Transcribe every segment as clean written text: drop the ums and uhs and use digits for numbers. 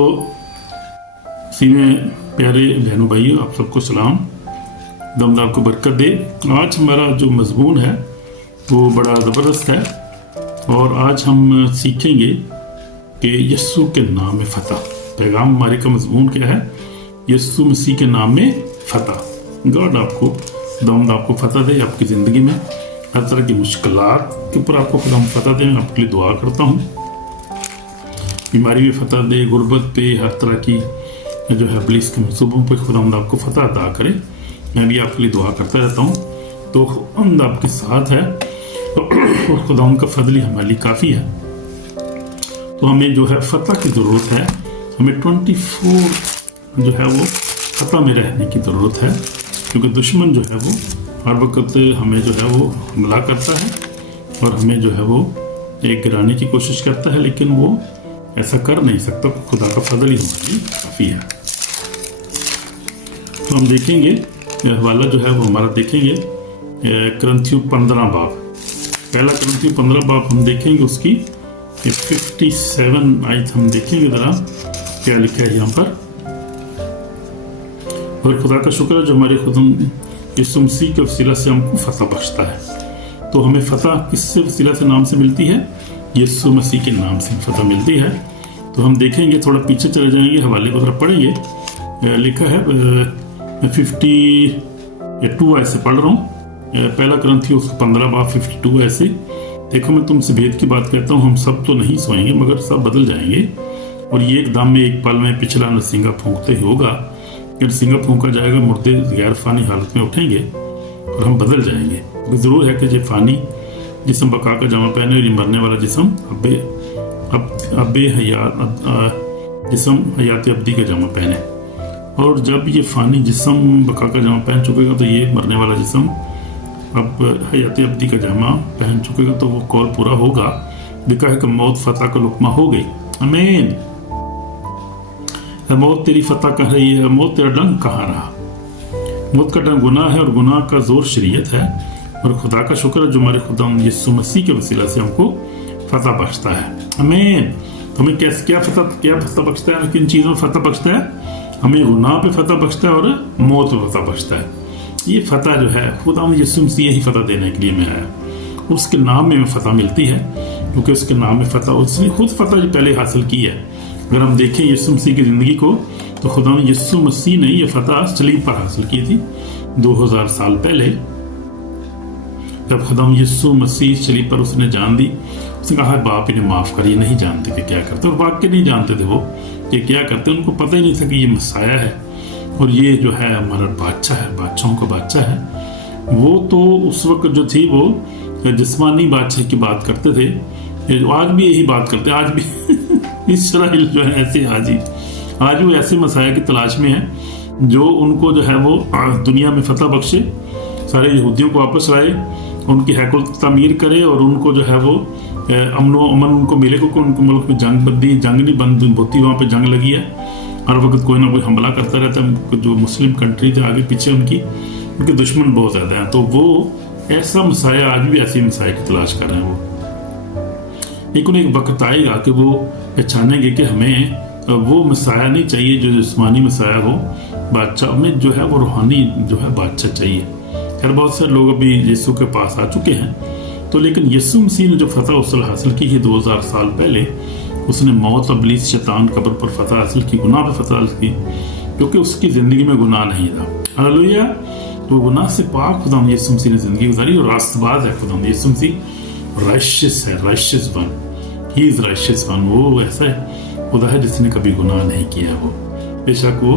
तो सीने प्यारे बहनों भाइयों, आप सबको सलाम, दमदार को बरकत दे। आज हमारा जो मजमून है वो बड़ा ज़बरदस्त है और आज हम सीखेंगे कि यस्सु के नाम में फ़तह। पैगाम हमारे का मजमून क्या है? यस्सु मसीह के नाम में फ़तह। गॉड आपको दमदार आपको फ़तह दे आपकी ज़िंदगी में, हर तरह की मुश्किलात के ऊपर आपको खुदा फ़तह दे। मैं आपके लिए दुआ करता हूँ, बीमारी में फ़तह दे, गुर्बत पे, हर तरह की जो है पुलिस के मनसूबों पर खुदा आपको फ़तह अता करे। मैं भी आपके लिए दुआ करता रहता हूँ। तो खुदा आपके साथ है और खुदा उनका फजल ही हमारे लिए काफ़ी है। तो हमें जो है फ़तह की ज़रूरत है, हमें 24 जो है वो फ़तह में रहने की ज़रूरत है, क्योंकि दुश्मन जो है वो हर वक्त हमें जो है वो हमला करता है और हमें जो है वो एक गिराने की कोशिश करता है, लेकिन वो ऐसा कर नहीं सकता। खुदा का फजल ही हमारे लिए काफ़ी है। तो हम देखेंगे हवाला जो है वो हमारा देखेंगे करंथियों 15 बाब, पहला करंथियों 15 बाब हम देखेंगे, उसकी 57 आयत हम देखेंगे ज़रा क्या लिखा है यहाँ पर। और खुदा का शुक्र है जो हमारे खुदा यीशु मसीह के वसीला से हमको फ़तह बख्शता है। तो हमें फ़तह किससे वसीला से नाम से मिलती है? यीशु मसीह के नाम से फ़तह मिलती है। तो हम देखेंगे, थोड़ा पीछे चले जाएंगे, हवाले को थोड़ा पढ़ेंगे। लिखा है 52 ऐसे पढ़ रहा हूँ, पहला करंथियों 15 बाब 52 ऐसे। देखो, मैं तुमसे भेद की बात कहता हूँ, हम सब तो नहीं सोएंगे मगर सब बदल जाएंगे, और ये एक दाम में एक पल में पिछला नरसिंगा फूंकते ही होगा। नरसिंगा फूंका जाएगा, मुर्दे गैर फानी हालत में उठेंगे और हम बदल जाएंगे। तो ज़रूर है कि ये फानी जिस्म बका का जमा पहने और ये मरने वाला जिस्म अब्बे हयात जिस्म हयात अब्दी का जमा पहने। और जब ये फ़ानी जिस्म बका का जमा पहन चुकेगा तो ये मरने वाला जिस्म अब हयात अब्दी का जमा पहन चुकेगा, तो वो कौल पूरा होगा। लिखा है कि मौत फ़तह का लुकमा हो गई। आमीन। मौत तेरी फ़तह कह रही है, मौत तेरा डंक कहाँ रहा? मौत का डंक गुनाह है और गुनाह का जोर शरीयत है। और खुदा का शुक्र है जो हमारे खुदा यीशु मसीह के वसीला से हमको फ़तह बख्शता है। आमीन। तो हमें क्या फ़तह बख्शता है? किन चीज़ों में फ़तह बख्शता है? हमें गुनाह पे फ़तह बख्शता है और मौत पे फ़तह बख्शता है। ये फ़तह जो है खुदा यीशु मसीह यही फ़तह देने के लिए मैं आया। उसके नाम में फ़तह मिलती है, क्योंकि उसके नाम में फ़तह, उसने खुद फ़तह पहले हासिल की है। अगर हम देखें यीशु मसीह की ज़िंदगी को, तो खुदा यीशु मसीह ने ये फ़तह सलीब पर हासिल की थी 2000 साल पहले। जब खुदा यीशु मसीह सलीब पर उसने जान दी, उसने कहा बाप इन्हें माफ़ कर, ये नहीं जानते कि क्या करते। और वाकई नहीं जानते थे वो कि क्या करते, उनको पता ही नहीं था कि ये मसाया है और ये जो है हमारा बादशाह है, बादशाहों का बादशाह है। वो तो उस वक्त जो थी वो जिस्मानी बादशाह की बात करते थे, आज भी यही बात करते हैं। आज भी इस्राइल जो है ऐसे आज वो ऐसे मसाया की तलाश में है जो उनको जो है वो दुनिया में फ़तह बख्शे, सारे यहूदियों को वापस लाए, उनकी हैकुल तामीर करे और उनको जो है वो अमन उनको मिले, क्योंकि उनको मुल्क में जंग नहीं बंद होती, वहाँ पे जंग लगी है। हर वक्त कोई ना कोई हमला करता रहता है। जो मुस्लिम कंट्री थे आगे पीछे उनके दुश्मन बहुत ज़्यादा हैं। तो वो ऐसा मसाया, आज भी ऐसी मसाया की तलाश कर रहे हैं वो। लेकिन एक वक्त आएगा कि वो पहचानेंगे कि हमें वो मसाया नहीं चाहिए जो जिस्मानी मसाया हो, बादशाह में जो है वो रूहानी जो है बादशाह चाहिए। खैर बहुत सारे लोग अभी यीशु के पास आ चुके हैं, तो लेकिन यीशु मसीह ने जो फ़तह उसल हासिल की है 2000 साल पहले, उसने मौत, इब्लीस, शैतान, कब्र पर फ़तह हासिल की, गुनाह पर फ़तह हासिल की, क्योंकि उसकी ज़िंदगी में गुनाह नहीं था। हालेलुया। तो गुनाह से पाक खुदा यीशु मसीह ने ज़िंदगी गुजारी और रास्तबाज है खुदा यीशु मसीह। राइशियस है, राइशियस वन, ही इज़ राइशियस वन। वो ऐसा है खुदा है जिसने कभी गुनाह नहीं किया। वो बेशक वो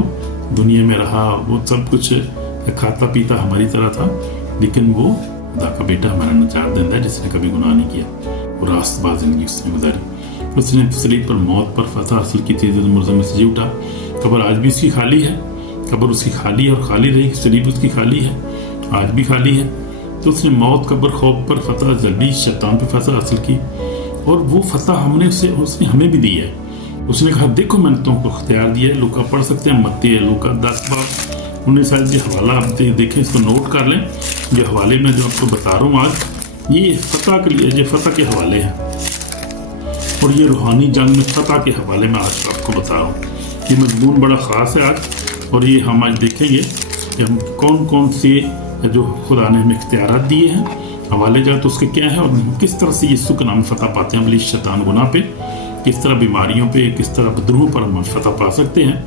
दुनिया में रहा, वो सब कुछ खाता पीता हमारी तरह था, लेकिन वो खुदा का बेटा हमारा नजात देता है जिसने कभी गुनाह नहीं किया। वो रास्तबाज जिंदगी उसने गुजारी। उसने सलीब पर मौत पर फ़तह हासिल की थी, मुर्दे में से जी उठा। कब्र आज भी उसकी खाली है, कब्र उसकी खाली है और खाली रहेगी। सलीब उसकी खाली है, आज भी खाली है। तो उसने मौत, कब्र, खौफ पर फ़तह, जल्दी शैतान पर फ़तह हासिल की, और वो फ़तह उसने हमें भी दी है। उसने कहा देखो मैंने तुमको इख्तियार दिया है। लूका पढ़ सकते हैं, मत्ती लूका 10 बाब 19 आयत। ये हवाला आप देखें, इसको नोट कर लें। ये हवाले में जो आपको बता रहा हूँ आज, ये फ़तह के लिए, ये फ़तह के हवाले हैं, और ये रूहानी जंग में फ़तह के हवाले में आज आपको बता रहा हूँ। یہ مضمون بڑا خاص ہے آج، اور یہ ہم آج دیکھیں گے کہ ہم کون کون سے جو خدا نے ہمیں اختیارات دیے ہیں، حوالے جات اس کے کیا ہے، اور کس طرح سے یسوع کے نام فتح پاتے ہیں عملی شیطان گناہ پہ، کس طرح بیماریوں پہ، کس طرح بدروہوں پر ہم فتح پا سکتے ہیں۔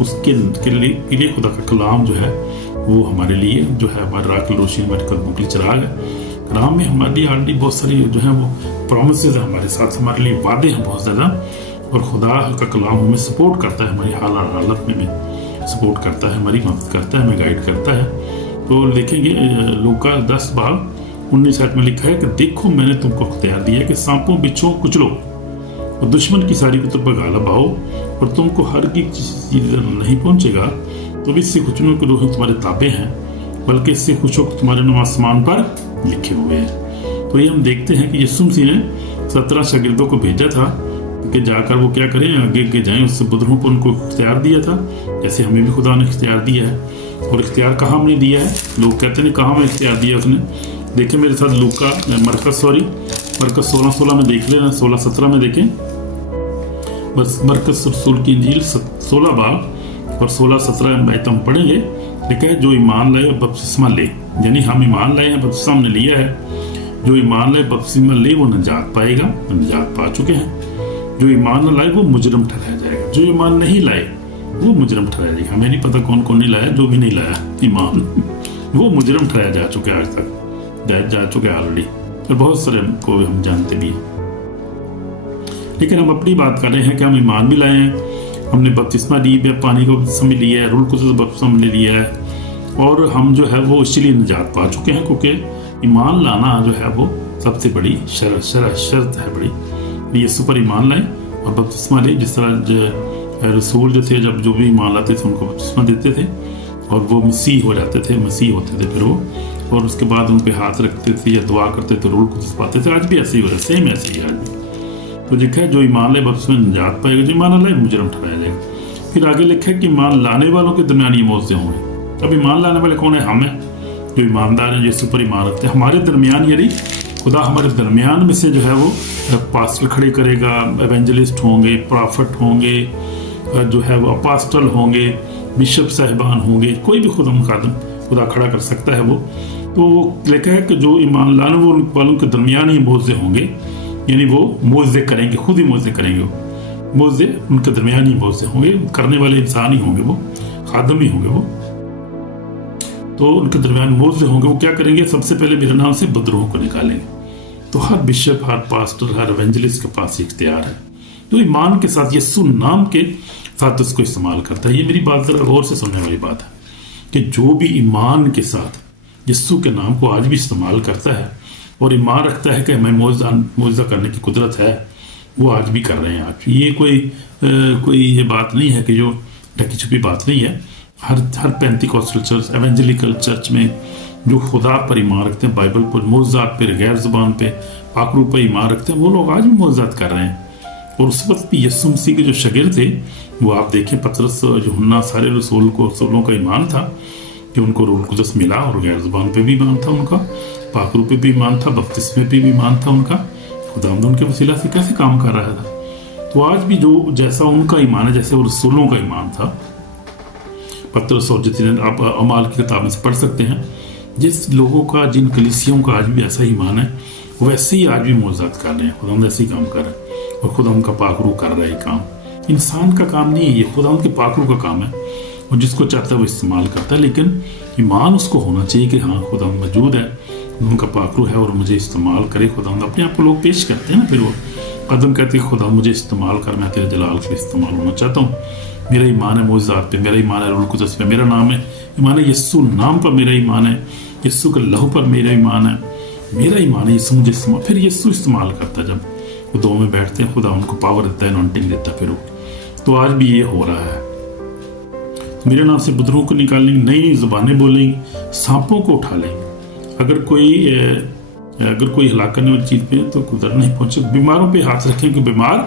اس کے لیے خدا کا کلام جو ہے وہ ہمارے لیے جو ہے ہمارے راہ کی روشنی، ہمارے قدموں کے لیے چراغ ہے۔ کلام میں ہمارے لیے آلریڈی بہت ساری جو ہیں وہ پرومسز ہیں ہمارے ساتھ، ہمارے لیے وعدے ہیں بہت زیادہ، اور خدا کا کلام ہمیں سپورٹ کرتا ہے، ہماری حالت میں سپورٹ کرتا ہے، ہماری مدد کرتا ہے، ہمیں گائیڈ کرتا ہے۔ تو دیکھیں گے لوکا 10:19 میں لکھا ہے کہ دیکھو میں نے تم کو اختیار دیا ہے کہ سانپوں بچھوں کچلو اور دشمن کی ساری قدرت پر غالب آؤ، اور تم کو ہر چیز نہیں پہنچے گا۔ تو اس سے کچلوں کے روح تمہارے تابع ہیں، بلکہ اس سے خوشوں کو تمہارے نام آسمان پر لکھے ہوئے ہیں۔ تو یہ ہم دیکھتے ہیں کہ یسوع مسیح نے 17 شاگردوں کو بھیجا تھا کہ جا کر وہ کیا کریں، آگے جائیں، اس سے بدروہوں کو ان کو اختیار دیا تھا، جیسے ہمیں بھی خدا نے اختیار دیا ہے۔ اور اختیار کہاں ہم نے دیا ہے؟ لوگ کہتے ہیں کہاں ہمیں اختیار دیا اس نے؟ دیکھیں میرے ساتھ مرکز 16 میں دیکھ لینا، 16-17 میں دیکھیں، بس مرکز رسول کی انجیل 16 باب اور 16-17 آیت ہم پڑھیں گے۔ لکھا ہے جو ایمان لائے اور بپتسمہ لے، یعنی ہم ایمان لائے ہیں، بپتسمہ ہم نے لیا ہے، جو ایمان لائے بپتسمہ لے وہ نجات پائے گا، نجات پا چکے ہیں۔ جو ایمان نہ لائے وہ مجرم ٹھہرایا جائے گا، جو ایمان نہیں لائے وہ مجرم ٹھہرایا جائے گا۔ ہمیں نہیں پتہ کون کون نہیں لایا، جو بھی نہیں لایا ایمان وہ مجرم ٹھہرایا جا چکے، آج تک جا چکے آلریڈی، اور بہت سارے کو ہم جانتے بھی ہیں۔ لیکن ہم اپنی بات کر رہے ہیں کہ ہم ایمان بھی لائے ہیں، ہم نے بپتسمہ لی ہے، پانی کو بپتسمہ لیا ہے، روح القدس بپتسمہ لے لیا ہے، اور ہم جو ہے وہ اسی لیے نجات پا چکے ہیں، کیونکہ ایمان لانا جو ہے وہ سب سے بڑی شرط ہے بڑی۔ یسوع پر ایمان لائیں اور بپتسمہ لیں، جس طرح رسول جو تھے جب جو بھی ایمان لاتے تھے ان کو بپتسمہ دیتے تھے، اور وہ مسیح ہو جاتے تھے، مسیح ہوتے تھے پھر وہ، اور اس کے بعد ان پہ ہاتھ رکھتے تھے یا دعا کرتے تھے، روح القدس پاتے تھے۔ آج بھی ایسے ہی ہو رہا ہے، سیم ایسے ہی آج بھی۔ تو لکھا ہے جو ایمان لائے بپتسمہ نجات پائے گا، جو ایمان نہ لائے مجرم ٹھہرایا جائے گا۔ پھر آگے لکھا ہے کہ ایمان لانے والوں کے درمیان یہ معجزے ہوں گے۔ اب ایمان لانے والے کون ہیں؟ ہم ہیں جو ایماندار ہیں، یسوع پر ایمان رکھتے ہیں۔ ہمارے درمیان یعنی خدا ہمارے درمیان میں سے جو ہے وہ پاسٹر کھڑے کرے گا، ایونجلسٹ ہوں گے، پرافٹ ہوں گے، جو ہے وہ اپاسٹل ہوں گے، بشپ صاحبان ہوں گے، کوئی بھی خدا کھڑا کر سکتا ہے وہ۔ تو لکھا ہے کہ جو ایمان لانے والوں کے درمیان ہی معجزے ہوں گے، یعنی وہ معجزے کریں گے، خود ہی معجزے کریں گے، معجزے ان کے درمیان ہی معجزے ہوں گے، کرنے والے انسان ہی ہوں گے، وہ خادم ہی ہوں گے وہ۔ تو ان کے درمیان معجزے ہوں گے، وہ کیا کریں گے؟ سب سے پہلے میرے نام سے بدروہوں کو نکالیں گے۔ تو ہر بشپ، ہر پاسٹر، ہر ایونجلسٹ کے پاس اختیار ہے، تو ایمان کے ساتھ یسوع نام کے ساتھ اس کو استعمال کرتا ہے۔ یہ میری بات ذرا غور سے سننے والی بات ہے کہ جو بھی ایمان کے ساتھ یسوع کے نام کو آج بھی استعمال کرتا ہے اور ایمان رکھتا ہے کہ ہمیں معجزہ کرنے کی قدرت ہے، وہ آج بھی کر رہے ہیں۔ آج یہ کوئی یہ بات نہیں ہے کہ جو ڈھکی چھپی بات نہیں ہے۔ ہر پینتیکوسٹل چرچ، ایونجلیکل چرچ میں جو خدا پر ایمان رکھتے ہیں، بائبل پر، معجزات پر، غیر زبان پہ، پاک روح پر ایمان رکھتے ہیں، وہ لوگ آج بھی معجزات کر رہے ہیں۔ اور اس وقت بھی یسوع مسیح کے جو شاگرد تھے، وہ آپ دیکھیں پطرس، یوحنا، سارے رسولوں کا ایمان تھا کہ ان کو روح القدس ملا، اور غیر زبان پہ بھی ایمان تھا ان کا، پاک روح پہ بھی ایمان تھا، بپتسمے پہ بھی ایمان تھا ان کا۔ خداوند ان کے وسیلہ سے کیسے کام کر رہا تھا۔ تو آج بھی جو جیسا ان کا ایمان ہے، جیسے وہ رسولوں کا ایمان تھا، پطرس اور جتنے آپ اعمال کی کتاب میں سے پڑھ سکتے ہیں، جس لوگوں کا، جن کلیسیوں کا آج بھی ایسا ایمان ہے، ویسے ہی آج بھی معجزات کر رہے ہیں، خداوند ایسے ہی کام کر رہے ہیں، اور خدا ان کا پاک روح کر رہا ہے کام۔ انسان کا کام نہیں ہے یہ، خدا ان کے پاک روح کا کام ہے، اور جس کو چاہتا ہے وہ استعمال کرتا ہے۔ لیکن ایمان اس کو ہونا چاہیے کہ ہاں خدا موجود ہے، ان کا پاک روح ہے، اور مجھے استعمال کرے۔ خدا اپنے آپ کو لوگ پیش کرتے ہیں نا، پھر وہ قدم کہتے ہیں خدا مجھے استعمال کر، میں تیرے جلال کے استعمال ہونا چاہتا ہوں۔ میرا ایمان ہے معجزات پہ، میرا ایمان ہے روح القدس پہ، میرا نام ہے ایمان ہے یسوع نام پر، میرا ایمان ہے یسوع کے لہو پر، میرا ایمان ہے، میرا ایمان ہے یسوع مجھے استعمال۔ پھر یسوع استعمال کرتا ہے، جب وہ دو میں بیٹھتے ہیں، خدا ان کو پاور دیتا ہے، انونٹنگ دیتا ہے۔ پھر وہ تو آج بھی یہ ہو رہا ہے، میرے نام سے بدروہوں کو نکال لیں گے، نئی زبانیں بولیں گے، سانپوں کو اٹھا لیں گے۔ اگر کوئی ہلاک کرنے والی چیز پہ تو قدرت نہیں پہنچے۔ بیماروں پہ ہاتھ رکھیں کہ بیمار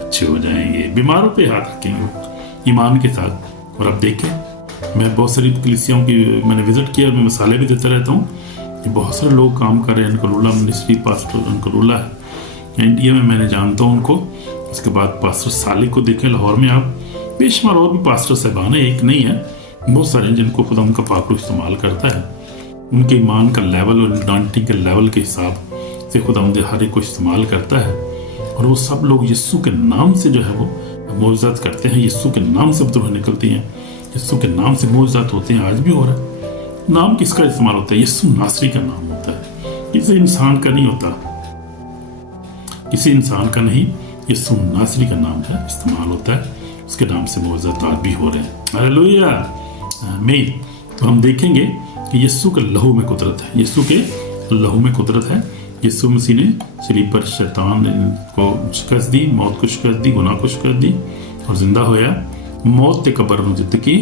اچھے ہو جائیں گے، بیماروں پہ ہاتھ رکھیں گے ایمان کے ساتھ۔ اور اب دیکھیں، میں بہت ساری کلیسیوں کی میں نے وزٹ کیا، اور میں مثالیں بھی دیتا رہتا ہوں کہ بہت سارے لوگ کام کر رہے ہیں۔ انکلولہ منسٹری پاسٹر انکلولہ ہے انڈیا میں نے جانتا ہوں ان کو۔ اس کے بعد پاسٹر صالح کو دیکھیں لاہور میں آپ، बेशुमार और भी पास्टर साहबान है, एक नहीं है, बहुत सारे जिनको खुदा उनका पाक इस्तेमाल करता है। उनके ईमान का लेवल और अनॉइंटिंग के लेवल के हिसाब से खुदा उनके हर एक को इस्तेमाल करता है। और वो सब लोग यीशु के नाम से जो है वो मोजज़ात करते हैं, यीशु के नाम से रूहें निकलती हैं, यीशु के नाम से मोजज़ात होते हैं। आज भी हो रहा है। नाम किसका इस्तेमाल होता है? यीशु नासरी का नाम होता है, किसी इंसान का नहीं होता, किसी इंसान का नहीं, यीशु नासरी का नाम है इस्तेमाल होता है। उसके नाम से मोजज़ात आज भी हो रहे हैं। हालेलुया, आमीन। तो हम देखेंगे कि यीशु के लहू में कुदरत है, यीशु के लहू में कुदरत है। यीशु मसीह ने सलीब पर शैतान को शिकस्त दी, मौत को शिकस्त दी, गुनाह को शिकस्त दी और जिंदा होया। मौत ते कब्र में जित की,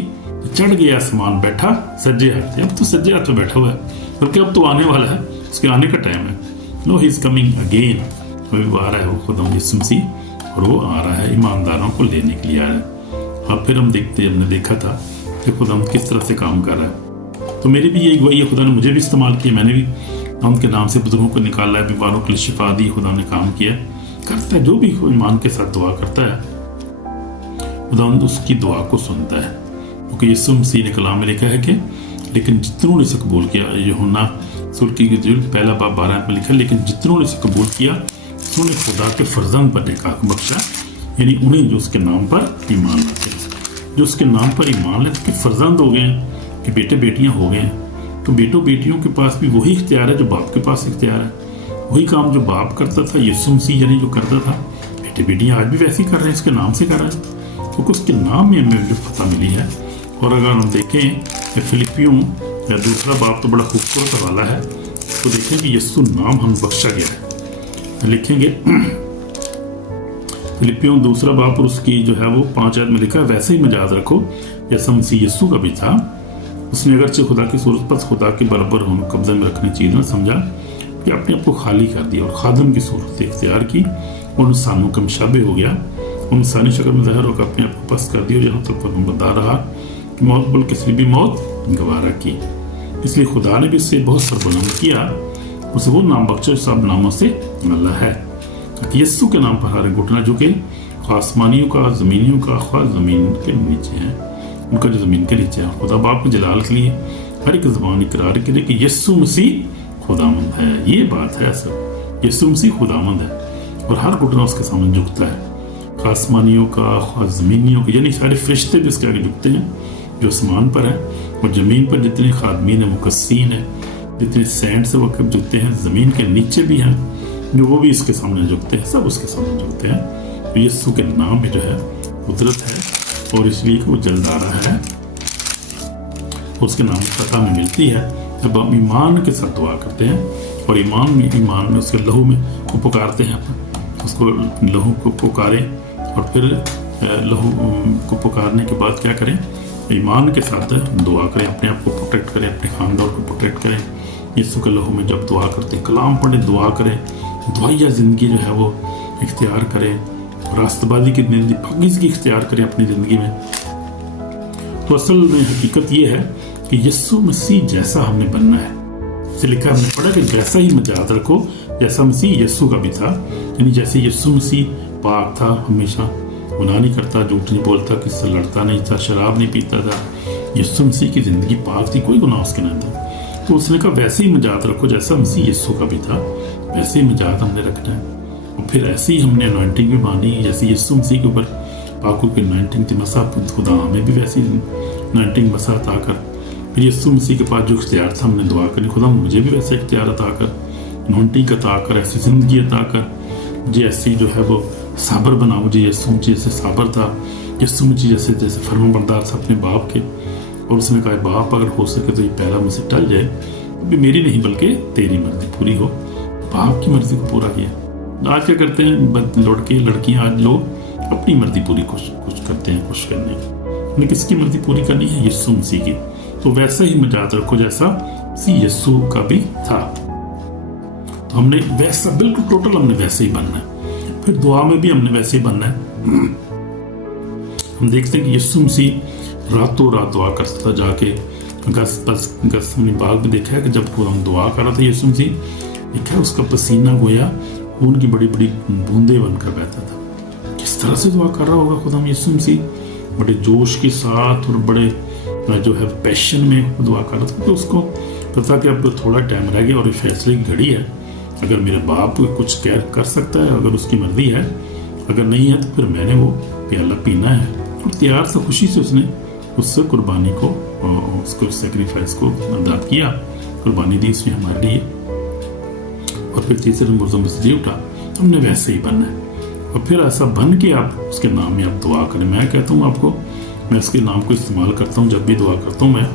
चढ़ गया आसमान, बैठा सज्जे हाथ। अब तो सज्जे हाथ पे बैठा हुआ है, बल्कि अब तो आने वाला है, उसके आने का टाइम है। No, he is coming again. वो आ रहा है, वो खुदा यीशु मसीह, और वो आ रहा है ईमानदारों को लेने के लिए आ रहा है। अब फिर हमने देखा था कि खुदा किस तरह से काम कर रहा है। तो मेरी भी ये गवाही है, खुदा ने मुझे भी इस्तेमाल किया, मैंने भी उनके नाम से बुजुर्गों को निकाला है, बीमारों के लिए शिफा दी, खुदा ने काम किया। करता है जो भी ईमान के साथ दुआ करता है, खुदा उसकी दुआ को सुनता है। क्योंकि यीशु मसीह ने कलाम में लिखा है कि लेकिन जितनों ने इसे कबूल किया, यूहन्ना सूरह की 1:12 में लिखा, लेकिन जितनों ने इसे कबूल किया उन्होंने खुदा के फर्जंद बनने का हक बख्शा, यानी उन्हें जो उसके नाम पर ईमान लाते हैं, जो उसके नाम पर ईमान लाते कि फर्जंद हो गए, कि बेटे बेटियां हो गए। तो बेटों बेटियों के पास भी वही इख्तियार है जो बाप के पास इख्तियार है। वही काम जो बाप करता था, यीशु मसीह यानी जो करता था, बेटे बेटियां आज भी वैसे ही कर रहे हैं, इसके नाम से कर रहे हैं, क्योंकि उसके नाम में हमें जो फतह मिली है। और अगर हम देखें कि फिलिपियों या दूसरा बाप तो बड़ा खूबसूरत हवाला है, तो देखें कि यीशु नाम हम बख्शा गया है। लिखेंगे फिलिपियों दूसरा बाप और उसकी जो है वो 5 आयत में लिखा है, वैसे ही मजाज रखो जैसा मसीह यीशु का भी था। उसने अगरचे खुदा की सूरत पर खुदा के बराबर होने कब्जे में रखने चीज न समझा कि अपने आप को खाली कर दिया और खादम की सूरत इख्तियार की और इंसानों का मुशाबे हो गया। और इंसानी शक्ल में ज़ाहिर होकर अपने आप को पस्त कर दिया, यहाँ तक पर बता रहा कि मौत बोल किसी भी मौत गवारा की। इसलिए खुदा ने भी उससे बहुत सरबुलंद किया, उसे वो नाम बख्शा सब नामों से अल्लाह है, कि यीशु के नाम पर हर घुटना झुके, आसमानियों का, ज़मीनियों का, ख्वाह ज़मीन के नीचे है, उनका जो ज़मीन के नीचे है। खुदा बाप के जलाल के लिए हर एक ज़बान इकरार करे कि यीशु मसीह खुदामंद है। ये बात है सर, यीशु मसीह खुदामंद है और हर घुटना उसके सामने झुकता है। आसमानियों का, ख्वाह ज़मीनियों का, यानी सारे फरिश्ते भी उसके आगे झुकते हैं जो आसमान पर है, और ज़मीन पर जितने खादमीन है, मुकस्सीन है, जितने सेंट्स वक़्त झुकते हैं, ज़मीन के नीचे भी हैं जो वो भी इसके सामने झुकते हैं, सब उसके सामने झुकते हैं। तो यीशु के नाम में जो है कुदरत है, और इसलिए वो जल्द आ रहा है, उसके नाम फतह में मिलती है जब हम ईमान के साथ दुआ करते हैं। और ईमान में उसके लहू में को पुकारते हैं, उसको लहू को पुकारें, और फिर लहू को पुकारने के बाद क्या करें? ईमान के साथ दुआ करें, अपने आप को प्रोटेक्ट करें, अपने खानदान को प्रोटेक्ट करें। यीशु के लहू में जब दुआ करते हैं, कलाम पढ़ें, दुआ करें, दुआया ज़िंदगी जो है वो इख्तियार करें, रास्तबाजी की ज़िंदगी, पाकीज़गी की इख्तियार करें अपनी ज़िंदगी में। तो असल में हकीकत ये है कि यीशु मसीह जैसा हमने बनना है। इसे लिखा हमने पढ़ा कि जैसा ही मजाज रखो जैसा मसीह यीशु का भी था, यानी जैसे यीशु मसीह पाक था, हमेशा गुनाह नहीं करता, झूठ नहीं बोलता, किसी से लड़ता नहीं था, शराब नहीं पीता था, यीशु मसीह की ज़िंदगी पाक थी, कोई गुनाह उसके नहीं था। तो उसने कहा वैसे ही मजाज रखो जैसा मसीह यीशु का भी था, वैसे ही मजाज हमने रखना है। और फिर ऐसे ही हमने अनॉइंटिंग भी मानी, जैसे यीशु मसीह के ऊपर पाकों की अनॉइंटिंग थी, मसा खुदा हमें भी वैसी अनॉइंटिंग मसा अता कर। फिर यीशु मसीह के पास जो इख्तियार था हमने दुआ करी, खुदा मुझे भी वैसे इख्तियार अता कर, अनॉइंटिंग अता कर, ऐसी ज़िंदगी अता कर, मुझे ऐसी जो है वो साबर बना, मुझे यीशु मसीह जैसे साबर था, यीशु मसीह जैसे फरमाबरदार था अपने बाप के। और उसने कहा बाप अगर हो सके तो ये पहला मुझसे टल जाए, अभी मेरी नहीं बल्कि तेरी मर्जी पूरी हो। बाप की मर्जी को पूरा किया। आज क्या करते हैं लड़के लड़कियां, आज लोग अपनी मर्जी पूरी कुछ करते हैं, खुश करने की। उन्हें किसकी मर्जी पूरी करनी है? यीशु मसीह की। तो वैसा ही मजाज रखो जैसा यीशु का भी था। तो हमने वैसा बिल्कुल टोटल हमने वैसे ही बनना है। फिर दुआ में भी हमने वैसे ही बनना है। हम देखते हैं कि यीशु मसीह रातों रात दुआ करता था, जाके गसमनी बाग में देखा है कि जब हम दुआ कर रहा था यीशु मसीह, देखा उसका पसीना गोया खून की बड़ी बड़ी बूंदे बनकर बहता था। किस तरह से दुआ कर रहा होगा खुदा यीशु मसीह? बड़े जोश के साथ और बड़े जो है पैशन में दुआ कर रहा था, तो उसको पता कि अब थोड़ा टाइम रह गया और ये फैसले की घड़ी है। अगर मेरे बाप कुछ कर सकता है, अगर उसकी मर्जी है, अगर नहीं है तो फिर मैंने वो प्याला पीना है। और तैयार से खुशी से उसने उससे कुर्बानी को, उसको सेक्रीफाइस को अदा किया, कुर्बानी दी उसने हमारे लिए। और फिर तीसरे नंबर से मस्जिद उठा, हमने वैसे ही बनना है। और फिर ऐसा बन के आप उसके नाम में आप दुआ करें। मैं कहता हूँ आपको, मैं उसके नाम को इस्तेमाल करता हूँ जब भी दुआ करता हूँ मैं,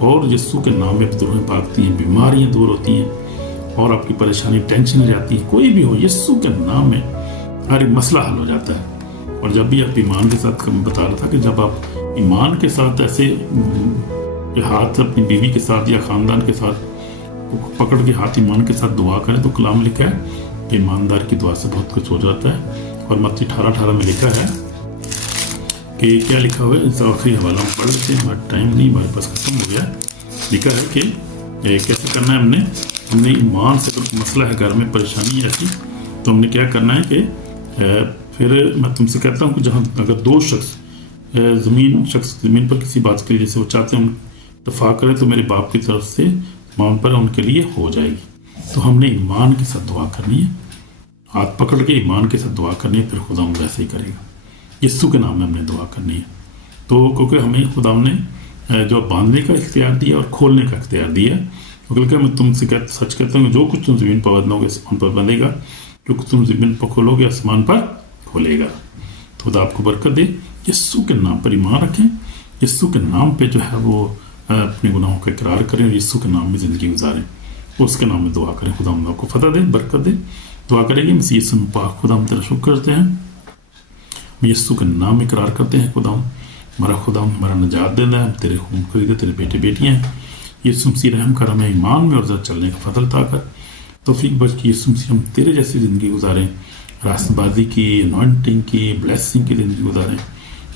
और यीशु के नाम में दुआएं भागती हैं, बीमारियाँ दूर होती हैं और आपकी परेशानी टेंशन हो जाती है। कोई भी हो, यीशु के नाम में हर एक मसला हल हो जाता है। और जब भी आप ईमान के साथ, मैं बता रहा था कि जब आप ईमान के साथ ऐसे हाथ अपनी बीवी के साथ या ख़ानदान के साथ पकड़ के हाथ ईमान के साथ दुआ करें, तो कलाम लिखा है कि ईमानदार की दुआ से बहुत कुछ हो जाता है। और मत्ती 18:18 में लिखा है कि क्या लिखा हुआ है, इस आखिरी हवाला में पढ़ लेते हैं, हमारा टाइम नहीं, हमारे पास खत्म हो गया। लिखा है कि कैसे करना है, हमने ईमान से अगर मसला है घर में, परेशानी ऐसी, तो हमने क्या करना है कि फिर मैं तुमसे कहता हूँ कि जहाँ अगर दो शख्स ज़मीन पर किसी बात के लिए जैसे वो चाहते हैं हम इत्तफाक करें, तो मेरे बाप की तरफ से मान पर उनके लिए हो जाएगी। तो हमने ईमान के साथ दुआ करनी है, हाथ पकड़ के ईमान के साथ दुआ करनी है, फिर खुदा वैसे ही करेगा। यीशु के नाम में हमने दुआ करनी है। तो क्योंकि हमें खुदा ने जो बांधने का इख्तियार दिया और खोलने का इख्तियार दिया, क्योंकि मैं तुमसे सच कहता हूँ, जो कुछ तुम ज़मीन पर बंधोगे आसमान पर बंधेगा, जो कुछ तुम ज़मीन पर खोलोगे आसमान पर खोलेगा। तो खुदा आपको बरकत दे। यीशु के नाम पर ईमान रखें, यीशु के नाम पे जो है वो अपने गुनाहों का इकरार करें और यीशु के नाम में ज़िंदगी गुजारें, उसके नाम में दुआ करें। खुदा हम आपको फतह दे, बरकत दे। दुआ करेंगे मसीह यीशु पाक। खुदा हम तेरा शुक्र करते हैं, यीशु के नाम में इकरार करते हैं, खुदा हमारा निजात देना है, हम तेरे खून खरीदे, तेरे बेटे बेटियाँ हैं। यीशु मसीह रहम कर, हमें ईमान में और जरा चलने का फजल अता कर, तौफीक बख्श कि यीशु मसीह हम तेरे जैसी ज़िंदगी गुजारें, रास्तबाजी की, अनॉइंटिंग की, ब्लेसिंग की ज़िंदगी गुजारें,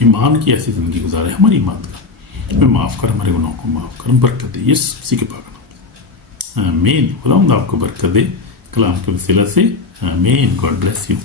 ईमान की ऐसी ज़िंदगी गुजारें। हमारी ईमान कर, हमें माफ़ कर, हमारे गुनाहों को माफ़ कर, हम बरकत दे यीशु मसीह के पाक नाम में। आमीन। खुदा आपको बरकत दे कलाम के वसीला से। आमीन। God bless you.